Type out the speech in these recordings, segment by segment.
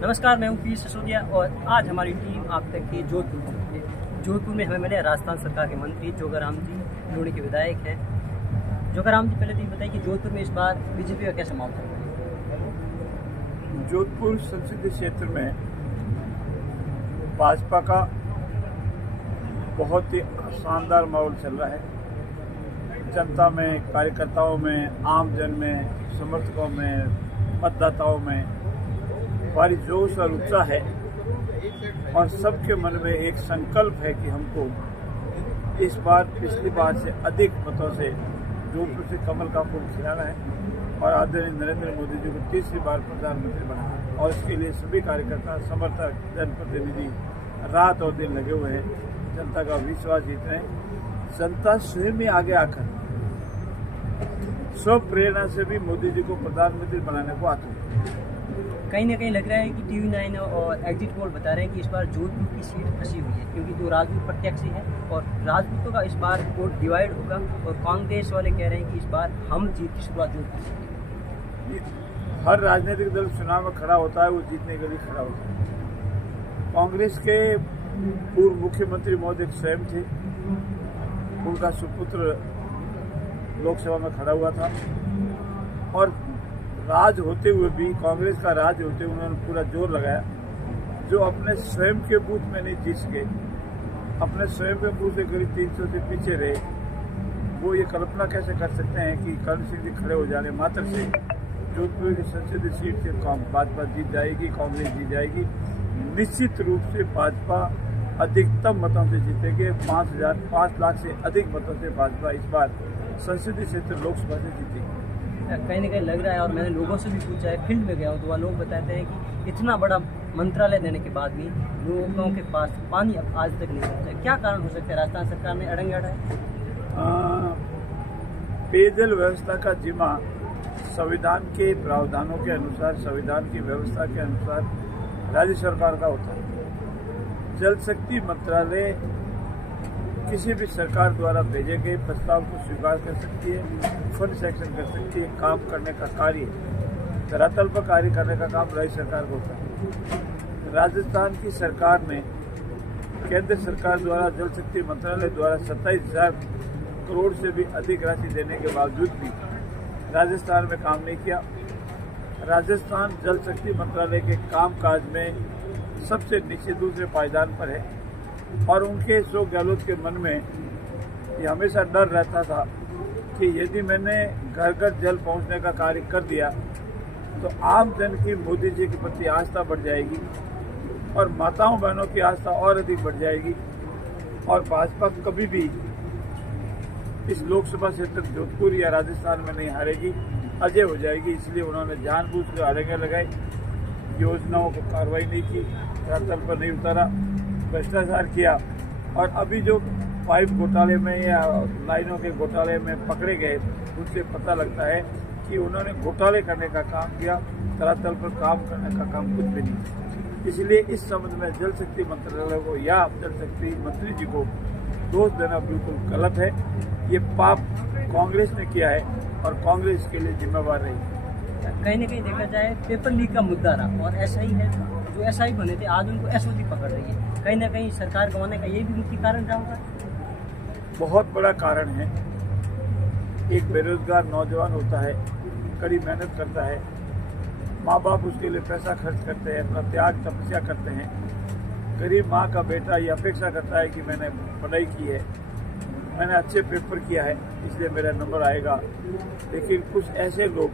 नमस्कार, मैं हूं पीयूष सिसोदिया और आज हमारी टीम आप तक के जोधपुर पहुंची है। जोधपुर में हमें मिले राजस्थान सरकार के मंत्री जोगाराम जी, लूणी के विधायक हैं। जोगाराम जी, पहले तो ये बताइए कि जोधपुर में इस बार बीजेपी का कैसा माहौल चल रहा है? जोधपुर संसदीय क्षेत्र में भाजपा का बहुत ही शानदार माहौल चल रहा है। जनता में, कार्यकर्ताओं में, आमजन में, समर्थकों में, मतदाताओं में भारी जोश और उत्साह है और सबके मन में एक संकल्प है कि हमको इस बार पिछली बार से अधिक मतों से जोधपुर से कमल का फूल खिलाना है और आदरणीय नरेंद्र मोदी जी को तीसरी बार प्रधानमंत्री बनाना है। और इसके लिए सभी कार्यकर्ता, समर्थक, जनप्रतिनिधि रात और दिन लगे हुए हैं। जनता का विश्वास जीत रहे हैं। जनता स्वयं ही आगे आकर स्व प्रेरणा से भी मोदी जी को प्रधानमंत्री बनाने को आतुर है। कहीं ना कहीं लग रहा है कि TV9 और एग्जिट पोल बता रहे हैं कि इस बार जोधपुर की सीट फंसी हुई है, क्योंकि जो राजपूत प्रत्याशी है और राजपूतों का इस बार वोट डिवाइड होगा और कांग्रेस वाले कह रहे हैं कि इस बार हम जीत की शुरुआत जोधपुर से। हर राजनीतिक दल चुनाव में खड़ा होता है, वो जीतने के लिए खड़ा होता है। कांग्रेस के पूर्व मुख्यमंत्री महोदय स्वयं थे, उनका सुपुत्र लोकसभा में खड़ा हुआ था और राज होते हुए भी, कांग्रेस का राज होते हुए उन्होंने पूरा जोर लगाया। जो अपने स्वयं के बूथ में नहीं जीत सके, अपने स्वयं के बूथ से करीब 300 से पीछे रहे, वो ये कल्पना कैसे कर सकते हैं कि करण सिंह जी खड़े हो जाने मात्र से जोधपुर की संसदीय सीट से भाजपा जीत जाएगी, कांग्रेस जीत जाएगी। निश्चित रूप से भाजपा अधिकतम मतों से जीतेगी। 5 लाख से अधिक मतों से भाजपा इस बार संसदीय क्षेत्र लोकसभा से जीतेगी। कहीं ना कहीं लग रहा है, और मैंने लोगों से भी पूछा है, फील्ड में गया हूँ तो वहाँ लोग बताते हैं कि इतना बड़ा मंत्रालय देने के बाद भी लोगों के पास पानी अब आज तक नहीं पहुँचा। क्या कारण हो सकता है? राजस्थान सरकार ने अड़ंगे अड़ा है। पेयजल व्यवस्था का जिम्मा संविधान के प्रावधानों के अनुसार, संविधान की व्यवस्था के अनुसार राज्य सरकार का होता है। जल शक्ति मंत्रालय किसी भी सरकार द्वारा भेजे गए प्रस्ताव को स्वीकार कर सकती है, फंड सैंक्शन कर सकती है। काम करने का कार्य, धरातल पर कार्य करने का काम राज्य सरकार को होता है। राजस्थान की सरकार ने केंद्र सरकार द्वारा जल शक्ति मंत्रालय द्वारा 27,000 करोड़ से भी अधिक राशि देने के बावजूद भी राजस्थान में काम नहीं किया। राजस्थान जल शक्ति मंत्रालय के कामकाज में सबसे नीचे दूसरे पायदान पर है और उनके अशोक गहलोत के मन में ये हमेशा डर रहता था कि यदि मैंने घर घर जल पहुंचने का कार्य कर दिया तो आम जन की मोदी जी के प्रति आस्था बढ़ जाएगी और माताओं बहनों की आस्था और अधिक बढ़ जाएगी और भाजपा कभी भी इस लोकसभा क्षेत्र जोधपुर या राजस्थान में नहीं हारेगी, अजय हो जाएगी। इसलिए उन्होंने जानबूझकर अड़ंगे लगाई, योजनाओं को कार्रवाई नहीं की, धरातल पर नहीं उतारा, भ्रष्टाचार किया। और अभी जो पाइप घोटाले में या लाइनों के घोटाले में पकड़े गए, उनसे पता लगता है कि उन्होंने घोटाले करने का काम किया, धरातल पर काम करने का काम कुछ भी नहीं। इसलिए इस संबंध में जल शक्ति मंत्रालय को या जल शक्ति मंत्री जी को दोष देना बिल्कुल गलत है। ये पाप कांग्रेस ने किया है और कांग्रेस के लिए जिम्मेवार रही। कहीं ना कहीं देखा जाए, पेपर लीक का मुद्दा रहा और ऐसा ही है, जो SI बने थे आज उनको SOG पकड़ रही है। कहीं ना कहीं सरकार गंवाने का ये भी मुख्य कारण रहा होगा। बहुत बड़ा कारण है। एक बेरोजगार नौजवान होता है, कड़ी मेहनत करता है, माँ बाप उसके लिए पैसा खर्च करते हैं, अपना त्याग तपस्या करते हैं। गरीब माँ का बेटा ये अपेक्षा करता है कि मैंने पढ़ाई की है, मैंने अच्छे पेपर किया है, इसलिए मेरा नंबर आएगा। लेकिन कुछ ऐसे लोग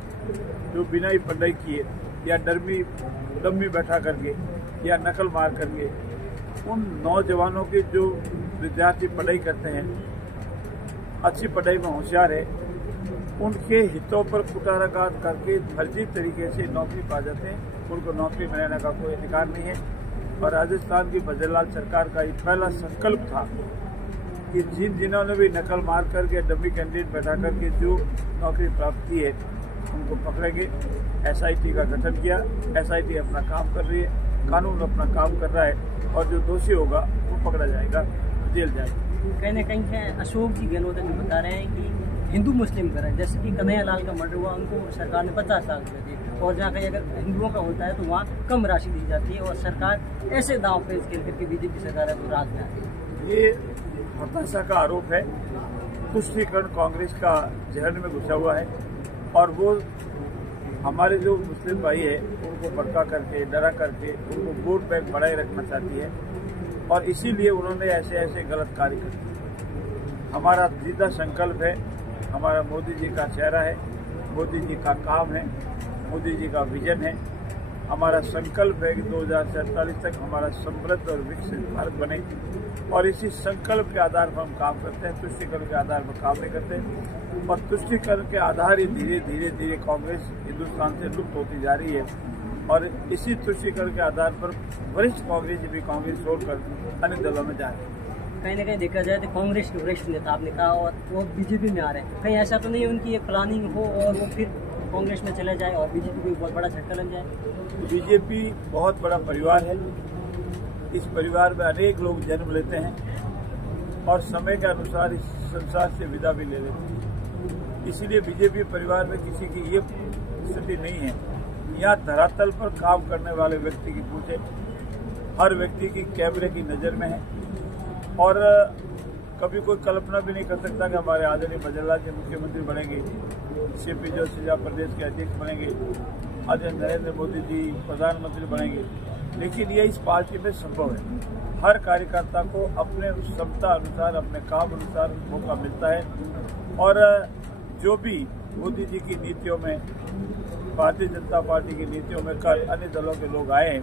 जो बिना ही पढ़ाई किए या डमी बैठा करके या नकल मार करके उन नौजवानों के जो विद्यार्थी पढ़ाई करते हैं, अच्छी पढ़ाई में होशियार है, उनके हितों पर कुटाराघात करके फर्जी तरीके से नौकरी पा जाते हैं। उनको नौकरी मिलने का कोई अधिकार नहीं है। और राजस्थान की भजनलाल सरकार का ये पहला संकल्प था कि जिन्होंने भी नकल मार करके डमी कैंडिडेट बैठा करके जो नौकरी प्राप्त की है उनको पकड़ेंगे। SIT का गठन किया, SIT अपना काम कर रही है, कानून अपना काम कर रहा है और जो दोषी होगा वो पकड़ा जाएगा, जेल जाएगा। कहीं ना कहीं अशोक जी गहलोत बता रहे हैं कि हिंदू मुस्लिम करें, जैसे कि कन्हैया लाल का मर्डर हुआ, उनको सरकार ने 50 साल दिए। और जहाँ कहीं अगर हिंदुओं का होता है तो वहाँ कम राशि दी जाती है और सरकार ऐसे दांव पेच खेल करके बीजेपी सरकार है तो राज में आती है। ये हताशा का आरोप है। तुष्टीकरण कांग्रेस का जहन में घुसा हुआ है और वो हमारे जो मुस्लिम भाई है उनको भड़का करके डरा करके उनको वोट बैंक बढ़ाए रखना चाहती है और इसीलिए उन्होंने ऐसे ऐसे गलत कार्य किए। हमारा सीधा संकल्प है, हमारा मोदी जी का चेहरा है, मोदी जी का काम है, मोदी जी का विजन है। हमारा संकल्प है कि 2047 तक हमारा समृद्ध और विकसित भारत बने और इसी संकल्प के आधार पर हम काम करते हैं। तुष्टीकरण के आधार पर काम नहीं करते और तुष्टीकरण के आधार ही धीरे धीरे धीरे कांग्रेस हिंदुस्तान से लुप्त होती जा रही है और इसी तुष्टीकरण के आधार पर वरिष्ठ कांग्रेस भी कांग्रेस छोड़कर अन्य दलों में जा रहे हैं। कहीं ना कहीं देखा जाए तो कांग्रेस के वरिष्ठ नेता आपने कहा और वो बीजेपी में आ रहे हैं, कहीं ऐसा तो नहीं उनकी एक प्लानिंग हो और वो फिर कांग्रेस में चले जाए और बीजेपी को बहुत बड़ा झटका लग जाए? बीजेपी बहुत बड़ा परिवार है। इस परिवार में अनेक लोग जन्म लेते हैं और समय के अनुसार इस संसार से विदा भी ले लेते हैं। इसीलिए बीजेपी परिवार में किसी की ये स्थिति नहीं है। यहाँ धरातल पर काम करने वाले व्यक्ति की पूछे, हर व्यक्ति की कैमरे की नज़र में है और कभी कोई कल्पना भी नहीं कर सकता कि हमारे आदरणीय भजनलाल जी मुख्यमंत्री बनेंगे, सीपी जोशी प्रदेश के अध्यक्ष बनेंगे, आदरणीय नरेंद्र मोदी जी प्रधानमंत्री बनेंगे। लेकिन ये इस पार्टी में संभव है। हर कार्यकर्ता को अपने क्षमता अनुसार अपने काम अनुसार मौका मिलता है और जो भी मोदी जी की नीतियों में, भारतीय जनता पार्टी की नीतियों में कल अन्य दलों के लोग आए हैं,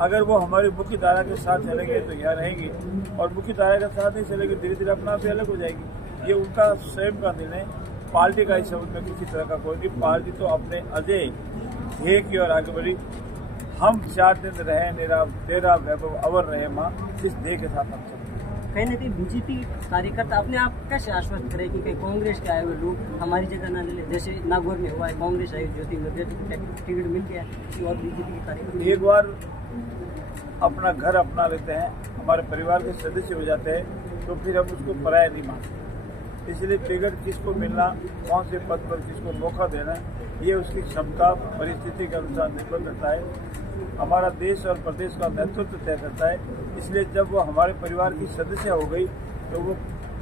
अगर वो हमारी मुख्य धारा के साथ चलेंगे तो यहाँ रहेंगे और मुख्य धारा के साथ नहीं चलेंगे धीरे धीरे अपना आप से अलग हो जाएगी। ये उनका स्वयं का निर्णय, पार्टी का इस संबंध में किसी तरह का कोई नहीं। पार्टी तो अपने अजय ध्येय की ओर आगे बढ़ी। हम 4 दिन रहे तेरा वैभव अवर रहे माँ, इस ध्येय के साथ हम चलते। कहीं ना कहीं बीजेपी कार्यकर्ता अपने आप कैसे आश्वस्त करे कि कहीं कांग्रेस के आए हुए लोग हमारी जगह ना ले ले? जैसे नागौर में हुआ है, कांग्रेस आई, ज्योति टिकट मिल गया और बीजेपी के कार्यकर्ता एक बार अपना घर अपना लेते हैं, हमारे परिवार के सदस्य हो जाते हैं तो फिर हम उसको पराया नहीं मानते। इसलिए टिकट किसको मिलना, कौन से पद पर किसको मौका देना, ये उसकी क्षमता परिस्थिति के अनुसार निर्भर करता है। हमारा देश और प्रदेश का नेतृत्व तय करता है। इसलिए जब वो हमारे परिवार की सदस्य हो गई तो वो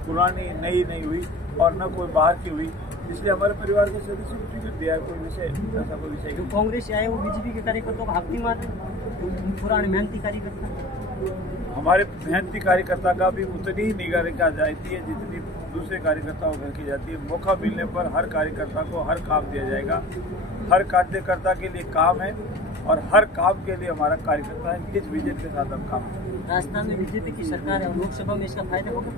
पुरानी नई नहीं हुई और न कोई बाहर की हुई। इसलिए हमारे परिवार के सदस्य को टिकट दिया है। कोई विषय ऐसा कोई विषय जो कांग्रेस से आए वो बीजेपी के कार्यकर्ताओं को हाथी मार रहे, पुराने मेहनती कार्यकर्ता। हमारे मेहनती कार्यकर्ता का भी उतनी ही निगाह रखी जाती है जितनी दूसरे कार्यकर्ताओं को रखी जाती है। मौका मिलने पर हर कार्यकर्ता को हर काम दिया जाएगा। हर कार्यकर्ता के लिए काम है और हर काम के लिए हमारा कार्यकर्ता है। इस विजन के साथ हम काम करें। राजस्थान में बीजेपी की सरकार है और लोकसभा में इसका फायदा होगा?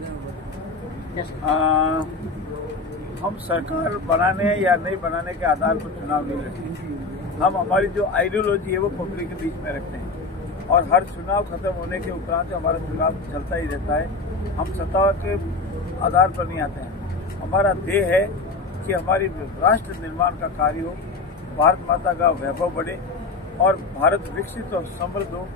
हम सरकार बनाने या नहीं बनाने के आधार पर चुनाव नहीं लड़ते। हम हमारी जो आइडियोलॉजी है वो पब्लिक के बीच में रखते हैं और हर चुनाव खत्म होने के उपरांत हमारा चुनाव चलता ही रहता है। हम सत्ता के आधार पर नहीं आते हैं। हमारा ध्येय है कि हमारी राष्ट्र निर्माण का कार्य हो, भारत माता का वैभव बढ़े और भारत विकसित और समृद्ध हो।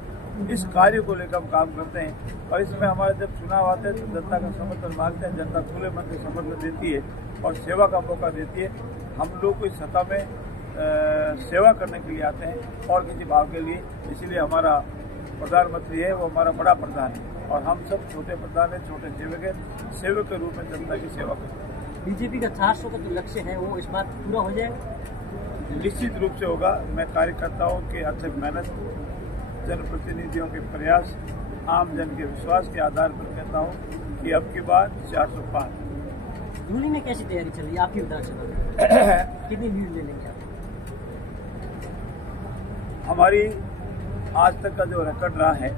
इस कार्य को लेकर हम काम करते हैं और इसमें हमारे जब चुनाव आते हैं तो जनता का समर्थन मांगते हैं। जनता खुले मन से समर्थन देती है और सेवा का मौका देती है। हम लोग को इस सत्ता में सेवा करने के लिए आते हैं और किसी भाव के लिए। इसीलिए हमारा प्रधानमंत्री है वो हमारा बड़ा प्रधान है और हम सब छोटे प्रधान हैं, छोटे सेवक हैं। सेवक के रूप में जनता की सेवा करते हैं। बीजेपी का 400 का जो लक्ष्य है वो इस बार पूरा हो जाएगा? निश्चित रूप से होगा। मैं कार्यकर्ताओं के अथक मेहनत, जनप्रतिनिधियों के प्रयास, आम जन के विश्वास के आधार पर कहता हूँ कि अब की बार 400 पार। धूली में कैसी तैयारी चल रही है आपकी विधानसभा में? कितनी लीड ले लेंगे आप? हमारी आज तक का जो रिकॉर्ड रहा है,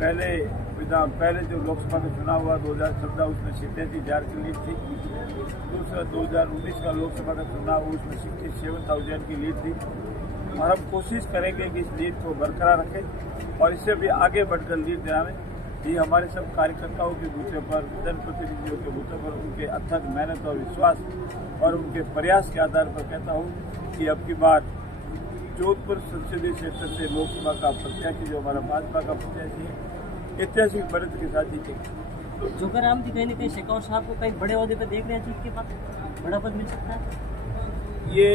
पहले जो लोकसभा का चुनाव हुआ 2014 उसमें 87,000 की लीड थी। दूसरा 2019 का लोकसभा का चुनाव उसमें 67,000 की लीड थी और हम कोशिश करेंगे कि इस लीड को बरकरार रखें और इससे भी आगे बढ़कर लीड दिलाएं। ये हमारे सब कार्यकर्ताओं के बूथे पर, जनप्रतिनिधियों के बूथे पर उनके अथक मेहनत और विश्वास और उनके प्रयास के आधार पर कहता हूँ कि अब की बार जोधपुर संसदीय क्षेत्र से लोकसभा का प्रत्याशी जो हमारा भाजपा का प्रत्याशी है, ऐतिहासिक बढ़त के साथ जीतेंगे। जोगाराम जी कहीं ना कहीं शेखावत साहब को कहीं बड़े ओहदे पे देख रहे हैं, जीत के बाद बड़ा पद मिल सकता है? ये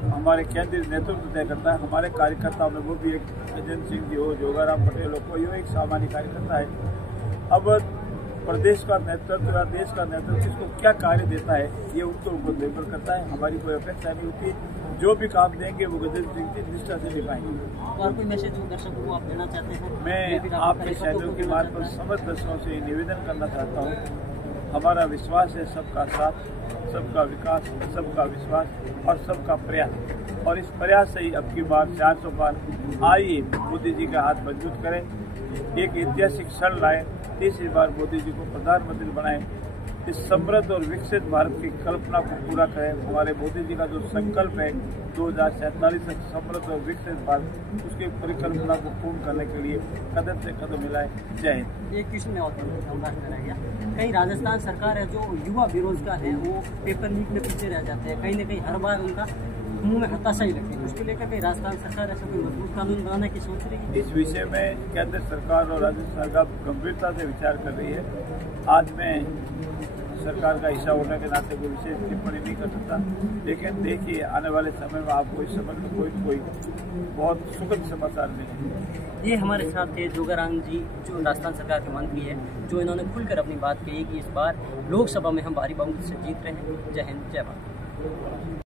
हमारे केंद्रीय नेतृत्व तय करता है। हमारे कार्यकर्ताओं में वो भी एक अजंत सिंह जी हो, जोगाराम पटेल हो, कोई हो, एक सामान्य कार्यकर्ता है। अब प्रदेश का नेतृत्व या देश का नेतृत्व किसको क्या कार्य देता है ये उनको ऊपर निर्भर करता है। हमारी कोई अपेक्षा नहीं होती, जो भी काम देंगे वो गजेंद्र सिंह जी निष्ठा से निभाएंगे। और कोई मैसेज दर्शकों को आप देना चाहते हैं? मैं आपके चैनल के मार्ग पर समस्त दर्शकों से निवेदन करना चाहता हूँ, हमारा विश्वास है सबका साथ, सबका विकास, सबका विश्वास और सबका प्रयास, और इस प्रयास से ही अब की बार 400 पार आइए मोदी जी का हाथ मजबूत करें, एक ऐतिहासिक क्षण लाए, तीसरी बार मोदी जी को प्रधानमंत्री बनाएं, इस समृद्ध और विकसित भारत की कल्पना को पूरा करें। हमारे मोदी जी का जो संकल्प है 2047 तक समृद्ध और विकसित भारत, उसकी परिकल्पना को पूर्ण करने के लिए कदम से कदम मिलाएं। जय हिंद। एक क्वेश्चन में और कहीं राजस्थान सरकार है जो युवा बेरोजगार है वो पेपर लीक में पीछे रह जाते हैं, कहीं ना कहीं हर बार उनका मुंह में हताशा ही लगती है, उसको लेकर कहीं राजस्थान सरकार ऐसा कोई मजबूत कानून बनाने की सोच रही है? इस विषय में केंद्र सरकार और राज्य सरकार गंभीरता से विचार कर रही है। आज मैं सरकार का हिस्सा होने के नाते कोई विशेष टिप्पणी नहीं कर सकता, लेकिन देखिए आने वाले समय में आपको इस समय में कोई बहुत सुखद समाचार नहीं। ये हमारे साथ थे जोगाराम जी, जो राजस्थान सरकार के मंत्री है, जो इन्होंने खुलकर अपनी बात कही कि इस बार लोकसभा में हम भारी बहुमत से जीत रहे हैं। जय हिंद, जय भारत।